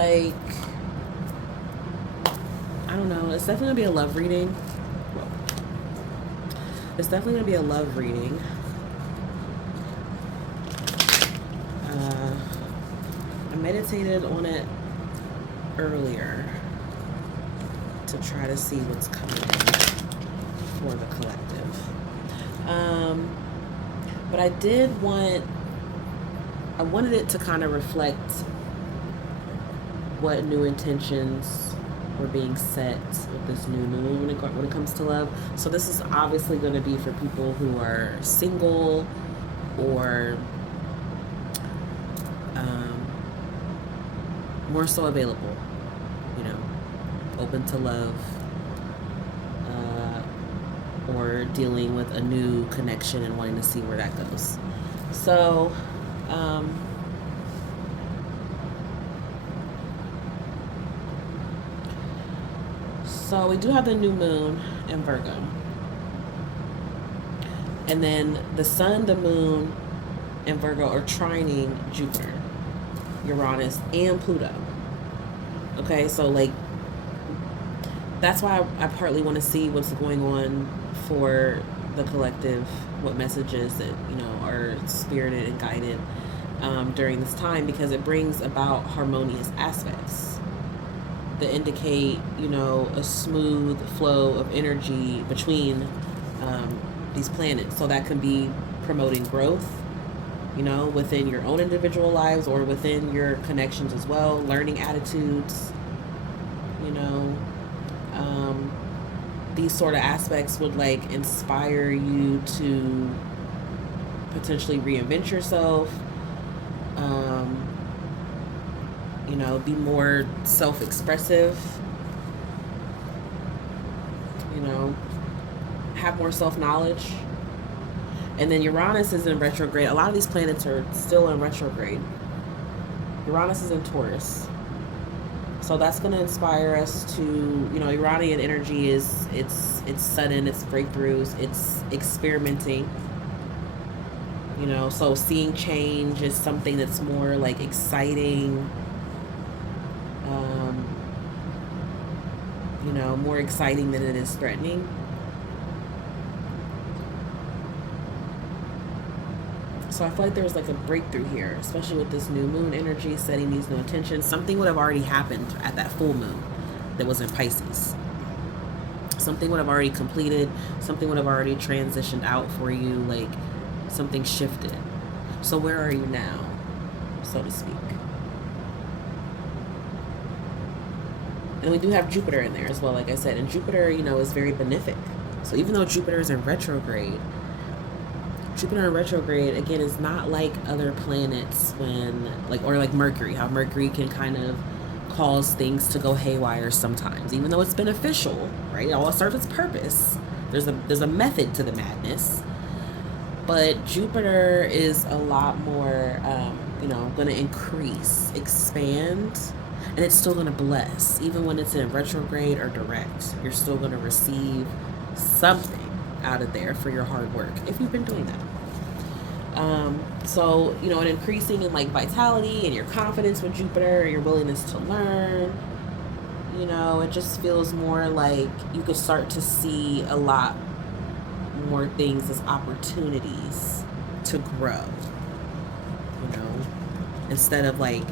like, I don't know, it's definitely gonna be a love reading. It's definitely gonna be a love reading. I meditated on it earlier to try to see what's coming in for the collective. But I wanted it to kind of reflect what new intentions were being set with this new moon when it comes to love. So this is obviously going to be for people who are single or more so available, you know, open to love, or dealing with a new connection and wanting to see where that goes. So so we do have the new moon in Virgo, and then the sun, the moon, and Virgo are trining Jupiter, Uranus, and Pluto. Okay, so like that's why I partly want to see what's going on for the collective, what messages that, you know, are spirited and guided during this time, because it brings about harmonious aspects that indicate, you know, a smooth flow of energy between these planets. So that can be promoting growth, you know, within your own individual lives or within your connections as well, learning attitudes, you know. These sort of aspects would like inspire you to potentially reinvent yourself, you know, be more self-expressive, you know, have more self-knowledge. And then Uranus is in retrograde. A lot of these planets are still in retrograde. Uranus is in Taurus. So that's going to inspire us to, you know, Uranian energy is, it's sudden, it's breakthroughs, it's experimenting, you know, so seeing change is something that's more like exciting, you know, more exciting than it is threatening. So I feel like there's like a breakthrough here, especially with this new moon energy, setting these new intentions. Something would have already happened at that full moon that was in Pisces. Something would have already completed. Something would have already transitioned out for you. Like something shifted. So where are you now, so to speak? And we do have Jupiter in there as well, like I said. And Jupiter, you know, is very benefic. So even though Jupiter is in retrograde, Jupiter in retrograde, again, is not like other planets when, like, or like Mercury, how Mercury can kind of cause things to go haywire sometimes, even though it's beneficial, right? It all serves its purpose. There's a method to the madness. But Jupiter is a lot more, you know, going to increase, expand, and it's still going to bless. Even when it's in retrograde or direct, you're still going to receive something out of there for your hard work if you've been doing that. So, you know, and increasing in like vitality and your confidence with Jupiter, your willingness to learn, you know, it just feels more like you could start to see a lot more things as opportunities to grow, you know, instead of like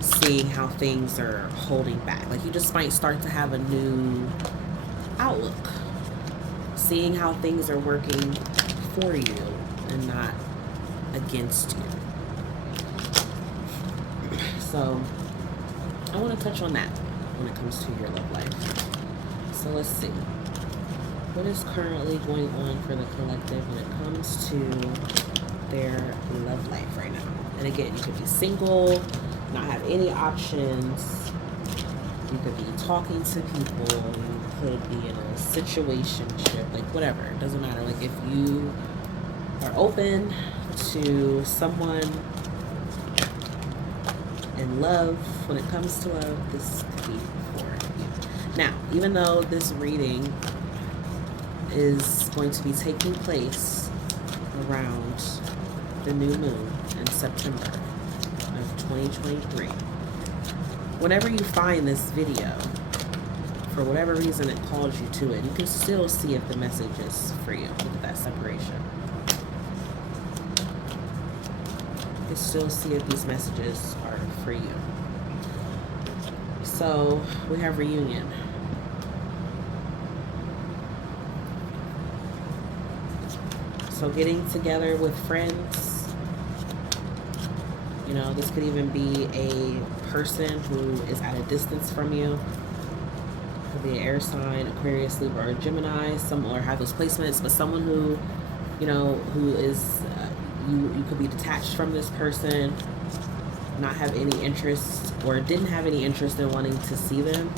seeing how things are holding back. Like you just might start to have a new outlook, seeing how things are working for you and not against you. So I want to touch on that when it comes to your love life. So let's see. What is currently going on for the collective when it comes to their love life right now? And again, you could be single, not have any options. You could be talking to people. You could be in a situationship, like whatever. It doesn't matter. Like if you are open to someone in love, when it comes to love, this could be for you. Now, even though this reading is going to be taking place around the new moon in September of 2023, whenever you find this video, for whatever reason it calls you to it, you can still see if the message is for you. Look at that separation. You can still see if these messages are for you. So we have reunion. So getting together with friends, you know, this could even be a person who is at a distance from you. Could be an air sign, Aquarius, Libra, or Gemini, or have those placements, but someone who, you know, who is, you could be detached from this person, not have any interest, or didn't have any interest in wanting to see them.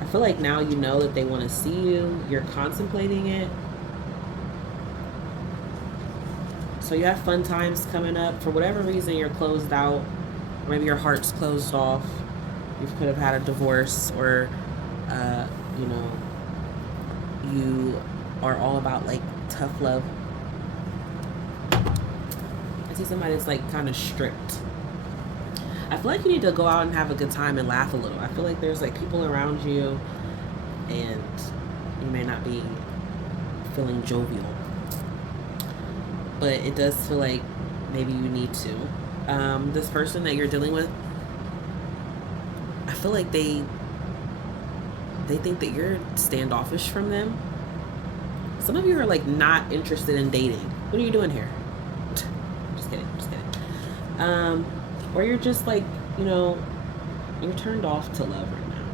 I feel like now you know that they want to see you, you're contemplating it. So you have fun times coming up. For whatever reason, you're closed out. Maybe your heart's closed off. You could have had a divorce, or, you know, you are all about, like, tough love. I see somebody that's, like, kind of stripped. I feel like you need to go out and have a good time and laugh a little. I feel like there's, like, people around you, and you may not be feeling jovial. But it does feel like maybe you need to. This person that you're dealing with, I feel like they think that you're standoffish from them. Some of you are, like, not interested in dating. What are you doing here? Just kidding. Or you're just, like, you know, you're turned off to love right now.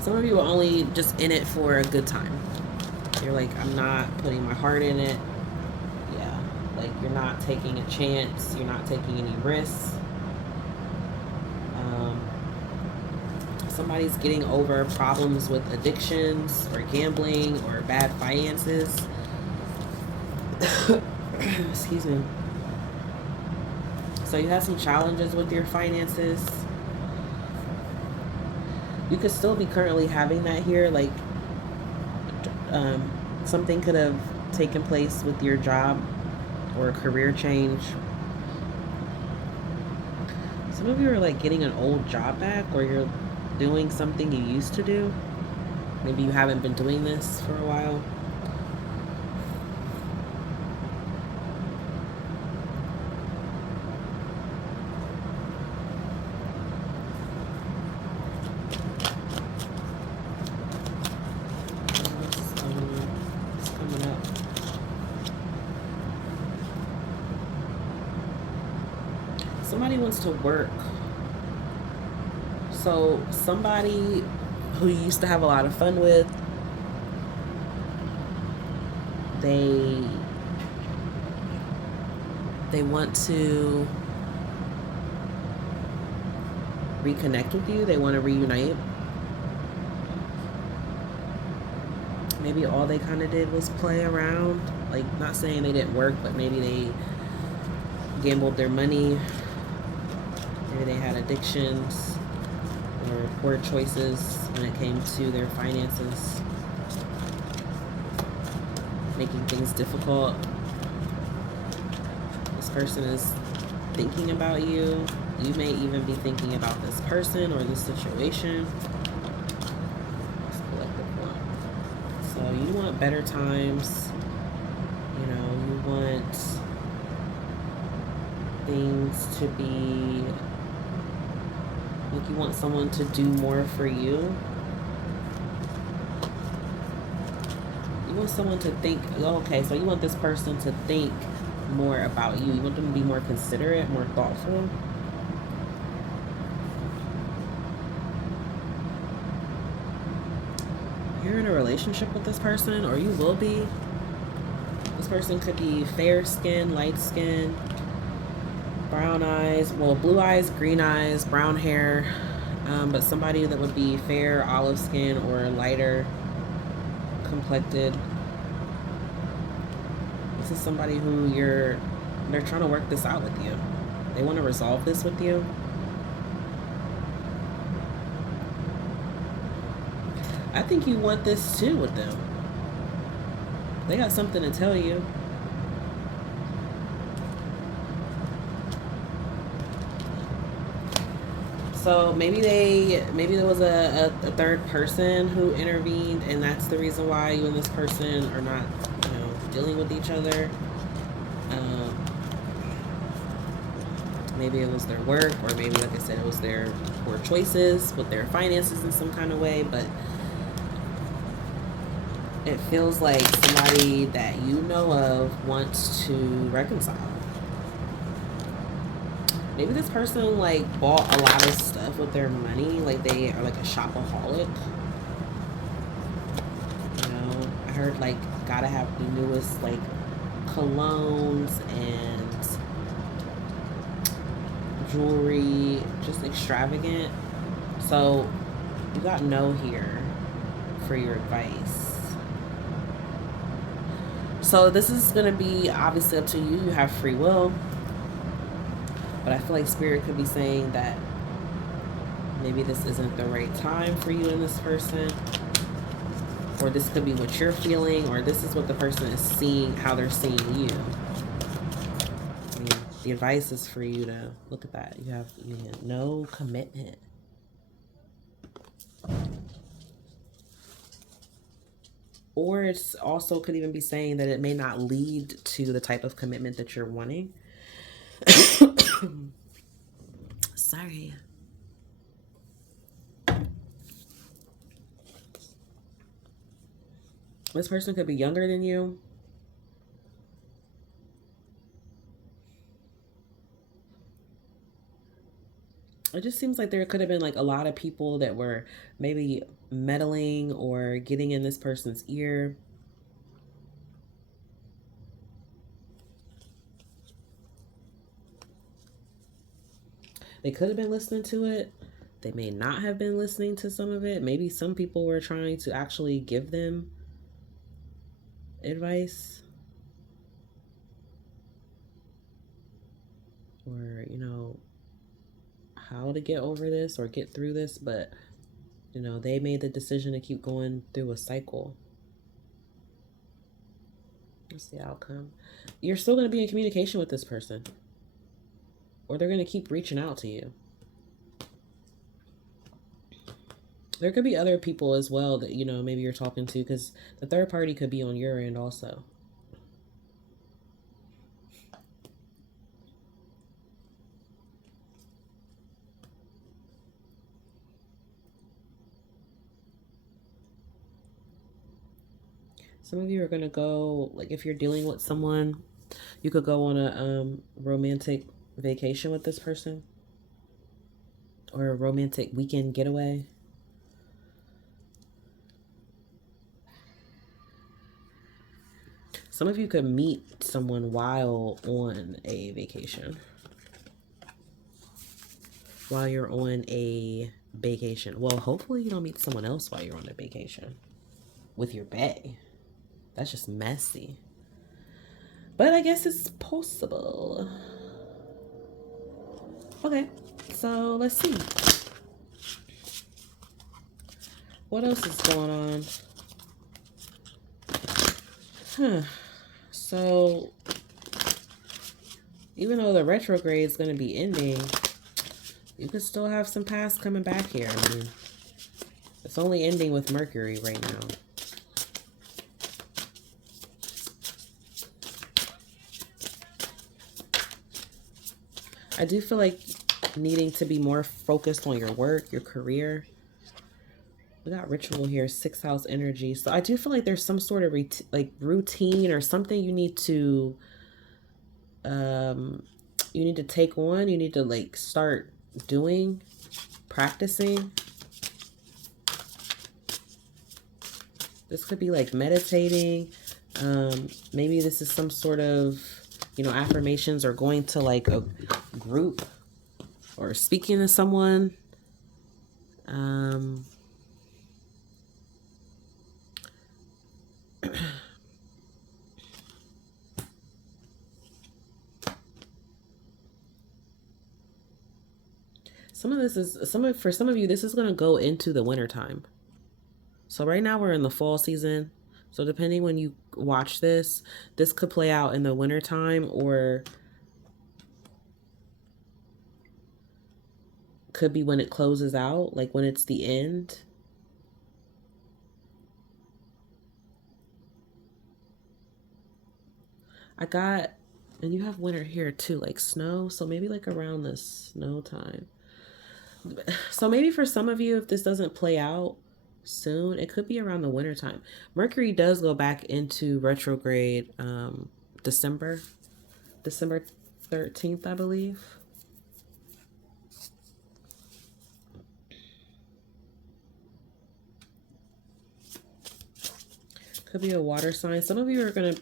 Some of you are only just in it for a good time. You're like, I'm not putting my heart in it. Yeah, like, you're not taking a chance. You're not taking any risks. Somebody's getting over problems with addictions or gambling or bad finances. Excuse me. So you have some challenges with your finances. You could still be currently having that here, like, something could have taken place with your job or a career change. Some of you are, like, getting an old job back, or you're doing something you used to do. Maybe you haven't been doing this for a while. Somebody wants to work. So somebody who you used to have a lot of fun with, they want to reconnect with you. They want to reunite. Maybe all they kind of did was play around. Like, not saying they didn't work, but maybe they gambled their money. Maybe they had addictions or poor choices when it came to their finances, making things difficult. This person is thinking about you. You may even be thinking about this person or this situation. Let's collect the one. So you want better times. You know, you want things to be like, you want someone to do more for you. You want someone to think, oh, okay, so you want this person to think more about you. You want them to be more considerate, more thoughtful. You're in a relationship with this person, or you will be. This person could be fair skin, light skin, brown eyes, well, blue eyes, green eyes, brown hair, but somebody that would be fair, olive skin, or lighter complected. This is somebody who they're trying to work this out with you. They want to resolve this with you. I think you want this too with them. They got something to tell you. So maybe there was a third person who intervened, and that's the reason why you and this person are not, dealing with each other. Maybe it was their work, or maybe, like I said, it was their poor choices with their finances in some kind of way. But it feels like somebody that you know of wants to reconcile. Maybe this person like bought a lot of stuff with their money, like they are like a shopaholic. I heard like gotta have the newest like colognes and jewelry, just extravagant. So you got no here for your advice. So this is going to be obviously up to you. You have free will. But I feel like Spirit could be saying that maybe this isn't the right time for you and this person. Or this could be what you're feeling. Or this is what the person is seeing, how they're seeing you. I mean, the advice is for you to look at that. You have no commitment. Or it's also could even be saying that it may not lead to the type of commitment that you're wanting. Sorry. This person could be younger than you. It just seems like there could have been like a lot of people that were maybe meddling or getting in this person's ear. They could have been listening to it. They may not have been listening to some of it. Maybe some people were trying to actually give them advice. Or, how to get over this or get through this. But, they made the decision to keep going through a cycle. That's the outcome. You're still going to be in communication with this person. Or they're going to keep reaching out to you. There could be other people as well that, maybe you're talking to, because the third party could be on your end also. Some of you are going to go, like if you're dealing with someone, you could go on a romantic vacation with this person. Or a romantic weekend getaway. Some of you could meet someone while on a vacation. While you're on a vacation. Well, hopefully you don't meet someone else while you're on a vacation with your bae. That's just messy. But I guess it's possible. Okay, so let's see. What else is going on? So, even though the retrograde is going to be ending, you could still have some past coming back here. I mean, it's only ending with Mercury right now. I do feel like needing to be more focused on your work, your career. We got ritual here, 6th house energy. So I do feel like there's some sort of routine or something you need to take on. You need to like start doing, practicing. This could be like meditating. Maybe this is some sort of, affirmations, or going to like a group or speaking to someone. For some of you, this is going to go into the winter time. So right now we're in the fall season. So depending when you watch this could play out in the winter time, or could be when it closes out, like when it's the end. I got, and you have winter here too, like snow. So maybe like around the snow time. So maybe for some of you, if this doesn't play out soon, it could be around the winter time. Mercury does go back into retrograde December, December 13th, I believe. Could be a water sign. Some of you are going to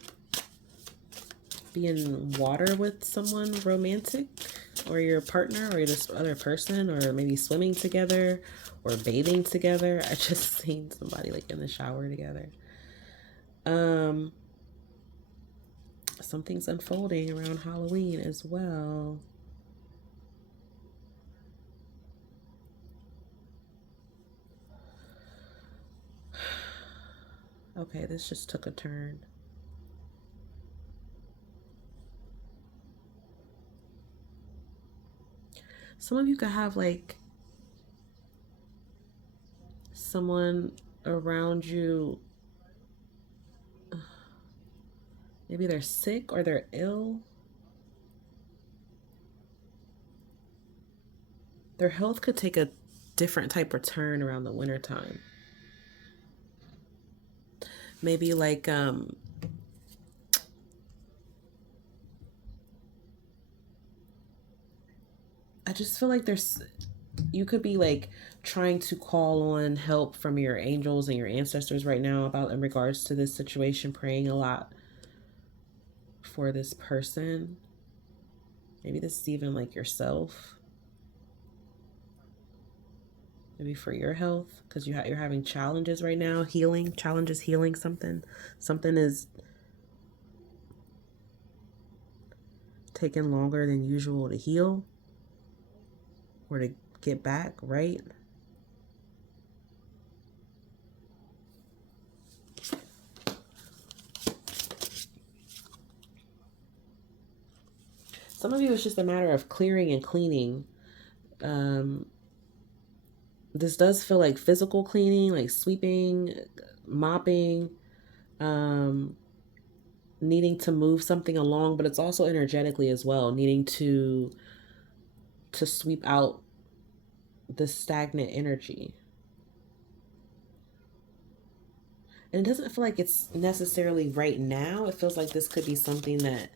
be in water with someone romantic, or your partner, or this other person, or maybe swimming together or bathing together. I just seen somebody like in the shower together. Something's unfolding around Halloween as well. Okay, this just took a turn. Some of you could have like someone around you, maybe they're sick or they're ill. Their health could take a different type of turn around the winter time. Maybe like I just feel like you could be like trying to call on help from your angels and your ancestors right now about in regards to this situation, praying a lot for this person. Maybe this is even like yourself. Maybe for your health, because you're having challenges right now, healing something. Something is taking longer than usual to heal or to get back right. Some of you, it's just a matter of clearing and cleaning. This does feel like physical cleaning, like sweeping, mopping, needing to move something along, but it's also energetically as well, needing to sweep out the stagnant energy. And it doesn't feel like it's necessarily right now. It feels like this could be something that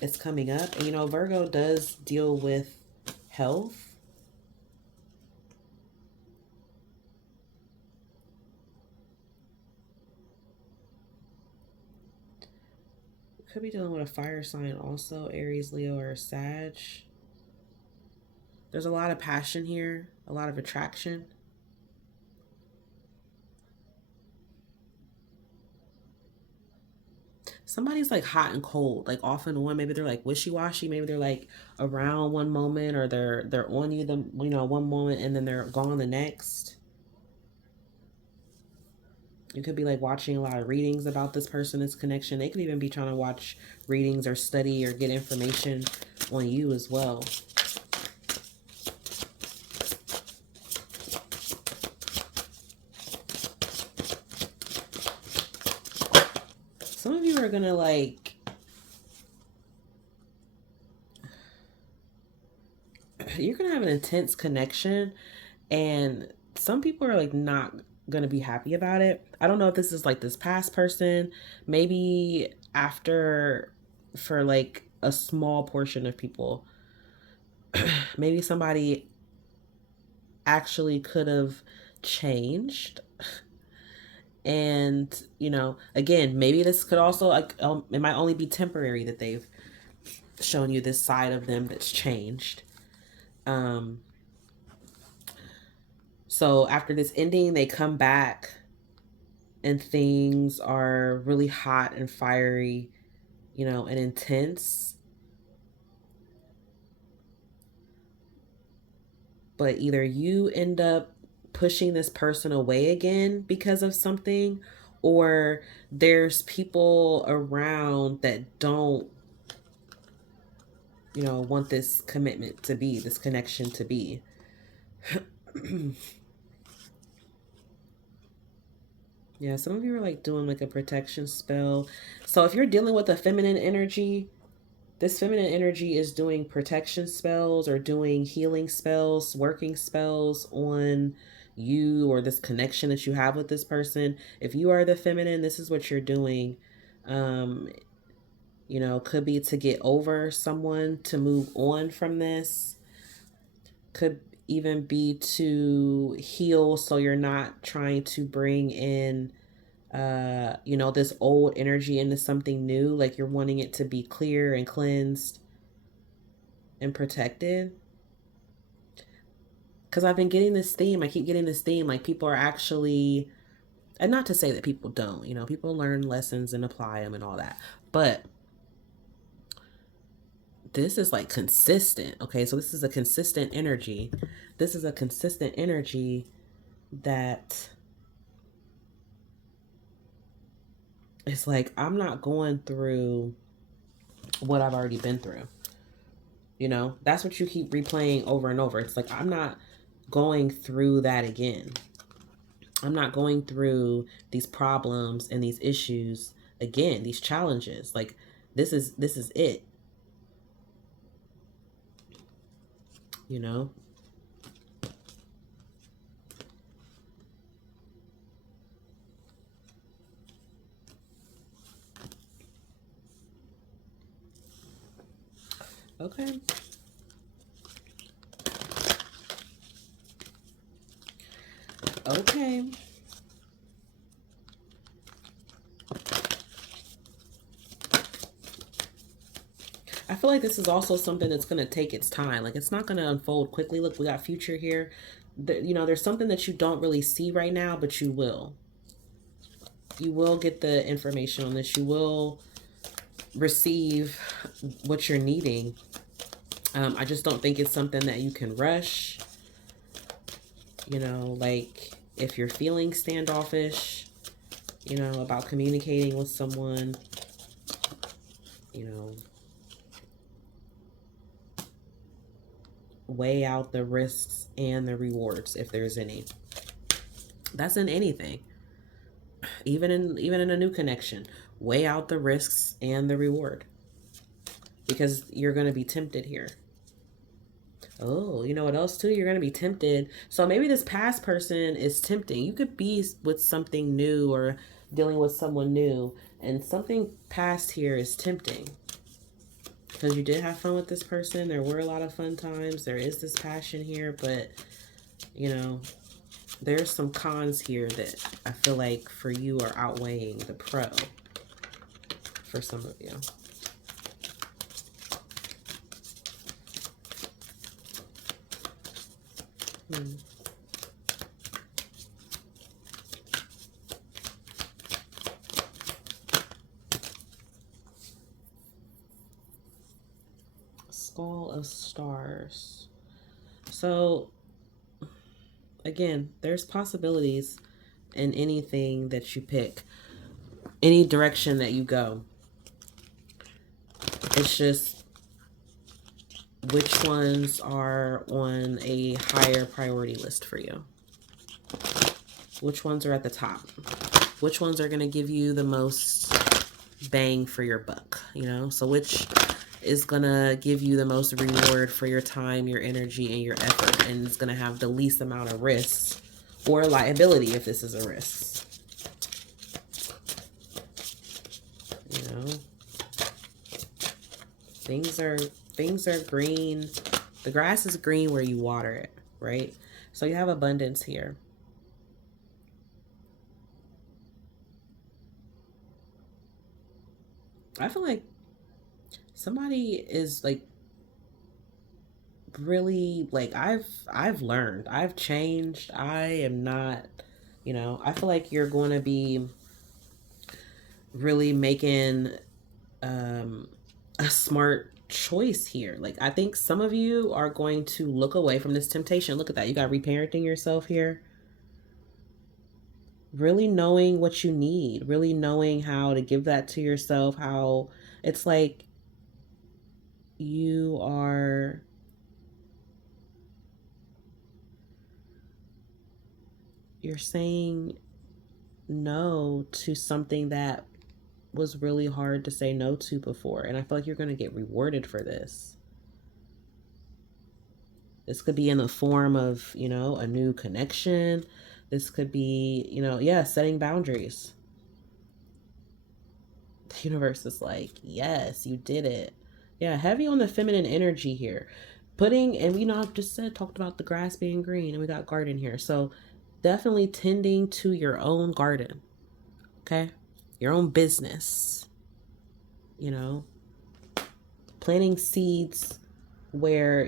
is coming up. And you know, Virgo does deal with health. Could be dealing with a fire sign also, Aries, Leo, or Sag. There's a lot of passion here, a lot of attraction. Somebody's like hot and cold, like off and on. Maybe they're like wishy-washy. Maybe they're like around one moment, or they're on you one moment and then they're gone the next. You could be like watching a lot of readings about this person, this connection. They could even be trying to watch readings or study or get information on you as well. Some of you are gonna like, you're gonna have an intense connection, and some people are like not gonna be happy about it. I don't know if this is like this past person, maybe after, for like a small portion of people, maybe somebody actually could have changed. And you know, again, maybe this could also like it might only be temporary that they've shown you this side of them that's changed. So after this ending, they come back and things are really hot and fiery, you know, and intense. But either you end up pushing this person away again because of something, or there's people around that don't want this commitment to be, this connection to be. Yeah, some of you are like doing like a protection spell. So if you're dealing with a feminine energy, this feminine energy is doing protection spells or doing healing spells, working spells on you or this connection that you have with this person. If you are the feminine, this is what you're doing. Um, could be to get over someone, to move on from this. Could even be to heal so you're not trying to bring in this old energy into something new, like you're wanting it to be clear and cleansed and protected. Because I've been getting this theme, I keep getting this theme, like people are actually, and not to say that people don't, people learn lessons and apply them and all that, but this is like consistent. Okay, so this is a consistent energy. This is a consistent energy that it's like, I'm not going through what I've already been through. That's what you keep replaying over and over. It's like, I'm not going through that again. I'm not going through these problems and these issues again, these challenges. Like, this is it. You know? Okay. Okay. I feel like this is also something that's going to take its time. Like, it's not going to unfold quickly. Look, we got future here. There's something that you don't really see right now, but you will. You will get the information on this. You will receive what you're needing. I just don't think it's something that you can rush. Like if you're feeling standoffish, about communicating with someone, weigh out the risks and the rewards if there's any. That's in anything. Even in a new connection, weigh out the risks and the reward. Because you're going to be tempted here. Oh, you know what else too? You're going to be tempted. So maybe this past person is tempting. You could be with something new or dealing with someone new, and something past here is tempting. Because you did have fun with this person. There were a lot of fun times. There is this passion here, but, there's some cons here that I feel like for you are outweighing the pro for some of you. Skull of Stars. So, again, there's possibilities in anything that you pick, any direction that you go. It's just which ones are on a higher priority list for you. Which ones are at the top? Which ones are going to give you the most bang for your buck? So which is going to give you the most reward for your time, your energy, and your effort, and it's going to have the least amount of risks or liability if this is a risk. Things are green. The grass is green where you water it, right? So you have abundance here. I feel like somebody is like really like I've learned, I've changed. I am not, I feel like you're going to be really making a smart choice here. Like, I think some of you are going to look away from this temptation. Look at that. You got reparenting yourself here. Really knowing what you need, really knowing how to give that to yourself, how it's like you're saying no to something that was really hard to say no to before. And I feel like you're going to get rewarded for this. This could be in the form of, a new connection. This could be, setting boundaries. The universe is like, yes, you did it. Yeah, heavy on the feminine energy here. And I've just talked about the grass being green, and we got garden here. So definitely tending to your own garden, okay? Your own business, planting seeds where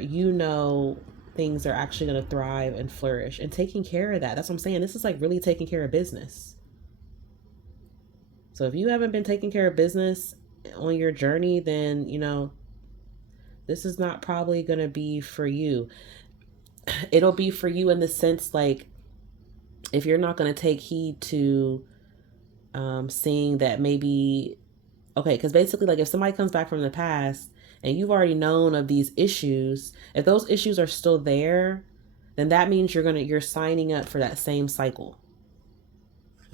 things are actually going to thrive and flourish, and taking care of that. That's what I'm saying. This is like really taking care of business. So if you haven't been taking care of business on your journey, then, this is not probably going to be for you. It'll be for you in the sense like if you're not going to take heed to seeing that maybe, okay, because basically like if somebody comes back from the past and you've already known of these issues, if those issues are still there, then that means you're signing up for that same cycle.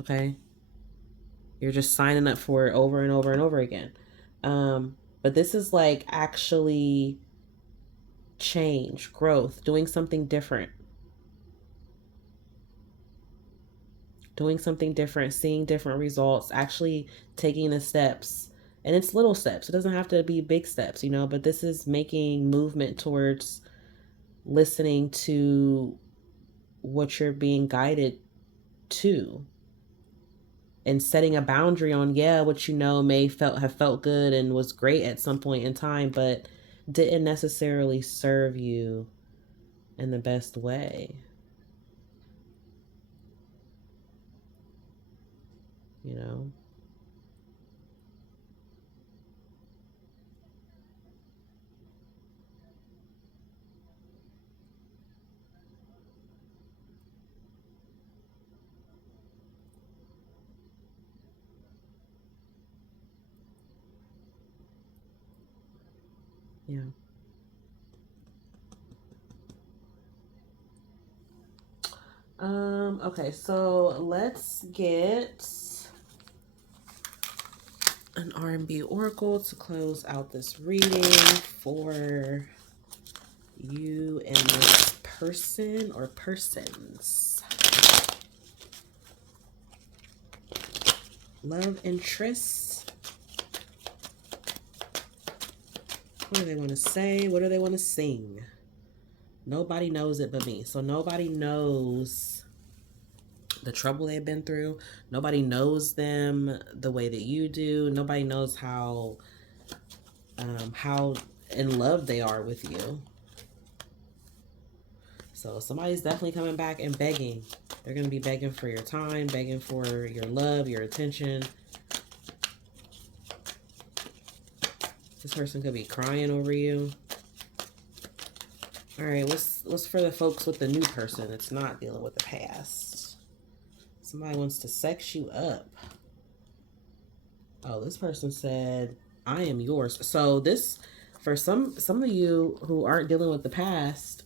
Okay? You're just signing up for it over and over and over again. But this is like actually change, growth, doing something different. Seeing different results, actually taking the steps. And it's little steps. It doesn't have to be big steps, but this is making movement towards listening to what you're being guided to, and setting a boundary on what may have felt good and was great at some point in time, but didn't necessarily serve you in the best way. Yeah. Okay, so let's get an R&B oracle to close out this reading for you and this person or persons. Love interests. What do they want to say? What do they want to sing? Nobody knows it but me. So nobody knows the trouble they've been through. Nobody knows them the way that you do. Nobody knows how in love they are with you. So somebody's definitely coming back and begging. They're going to be begging for your time, begging for your love, your attention. This person could be crying over you. All right, what's for the folks with the new person that's not dealing with the past? Somebody wants to sex you up. Oh, this person said, I am yours. So this, for some of you who aren't dealing with the past,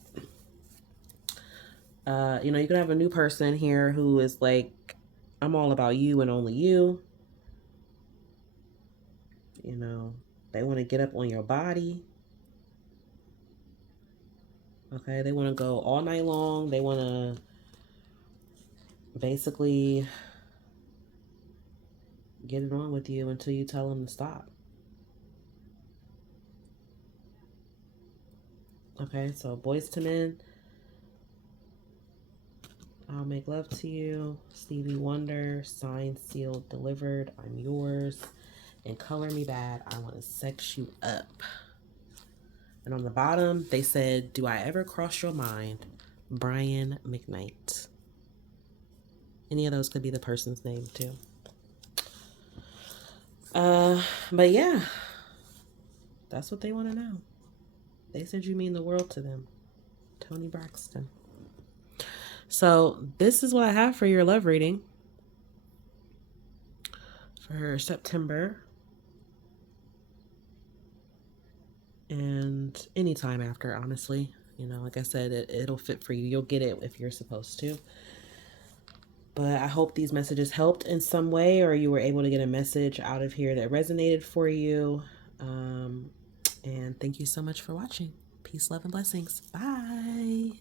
you could have a new person here who is like, I'm all about you and only you. They want to get up on your body. Okay, they want to go all night long. They want to basically get it on with you until you tell them to stop. Okay, so Boys to Men, I'll make love to you. Stevie Wonder, signed, sealed, delivered. I'm yours. And Color Me Bad, I want to sex you up. And on the bottom, they said, do I ever cross your mind? Brian McKnight. Any of those could be the person's name too. But yeah, that's what they want to know. They said you mean the world to them. Tony Braxton. So this is what I have for your love reading for September. and anytime after, honestly. You know, like I said, it'll fit for you. You'll get it if you're supposed to. But I hope these messages helped in some way, or you were able to get a message out of here that resonated for you. And thank you so much for watching. Peace, love, and blessings. Bye.